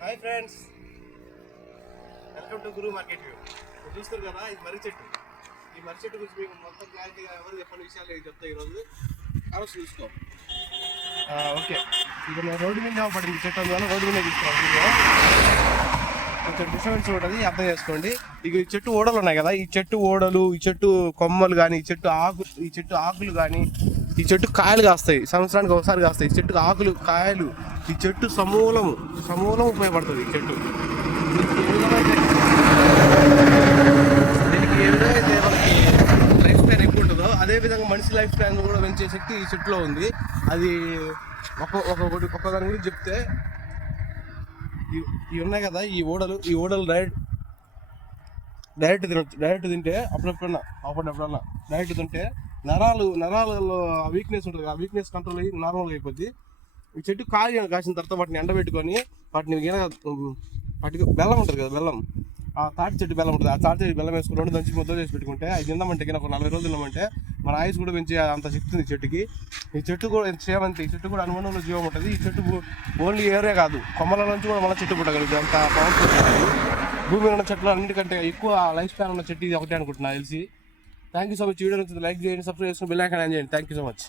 Hi friends, welcome to Guru market view. చూస్తారు కదా, ఇది మర్రి చెట్టు. ఈ మర్రి చెట్టు గురించి మీకు మొత్తం క్లారిటీగా ఎవరు చెప్పని విషయాలు చెప్తా ఈరోజు. కావచ్చు చూసుకో. ఓకే, ఇక నేను రోడ్డు మీద పడింది చెట్టు, అందువల్ల రోడ్డు మీద తీసుకోవాలి. కొంచెం డిఫరెన్స్ ఉంటుంది, అర్థం చేసుకోండి. ఇక ఈ చెట్టు ఓడలు ఉన్నాయి కదా, ఈ చెట్టు ఓడలు, ఈ చెట్టు కొమ్మలు కానీ, ఈ చెట్టు ఆకులు కానీ, ఈ చెట్టు కాయలు కాస్తాయి. సంవత్సరానికి ఒకసారి కాస్తాయి. ఈ చెట్టు ఆకులు, కాయలు, ఈ చెట్టు సమూలం ఉపయోగపడుతుంది. ఈ చెట్టు దీనికి ఏ విధంగా అయితే మనకి లైఫ్ స్పాన్ ఎక్కువ ఉంటుందో, అదేవిధంగా మనిషి లైఫ్ స్పాన్ కూడా పెంచే శక్తి ఈ చెట్టులో ఉంది. అది ఒక్క దాని గురించి చెప్తే, ఇవి ఉన్నాయి కదా, ఈ ఓడలు డైరెక్ట్ తింటే అప్పుడప్పుడన్నా డైరెక్ట్ తింటే నరాలలో వీక్నెస్ ఉంటుంది. ఆ వీక్నెస్ కంట్రోల్ అయ్యి నార్మల్గా అయిపోద్ది. ఈ చెట్టు కాసిన తర్వాత వాటిని ఎండబెట్టుకొని వాటిని బెల్లం ఉంటుంది కదా, బెల్లం, ఆ తాటి చెట్టు బెల్లం ఉంటుంది. ఆ తాటి చెట్టు బెల్లం వేసుకుని 2 దంచి ముద్ద చేసి పెట్టుకుంటే అది తిందామంటే ఒక 40 రోజులు తిన్నామంటే మన ఆయుష్ కూడా పెంచే అంత శక్తి ఉంది ఈ చెట్టుకి. ఈ చెట్టు కూడా సేవంతి, ఈ చెట్టు కూడా అనుమానంలో జీవం ఉంటుంది. ఈ చెట్టు ఓన్లీ ఏరే కాదు, కొమ్మల నుంచి కూడా మన చెట్టు పుట్టగలుగుతుంది. అంత పవర్ఫుల్ చెట్టు. భూమిలో ఉన్న చెట్లు అన్నిటికంటే ఎక్కువ లైఫ్ స్పాన్ ఉన్న చెట్టు ఇది ఒకటే అనుకుంటున్నా తెలిసి. Thank you so much. Video నుంచి లైక్ చేయండి, సబ్స్క్రైబ్ చేసుకుని బెల్ ఐకాన్ ఆన్ చేయండి. Thank you so much.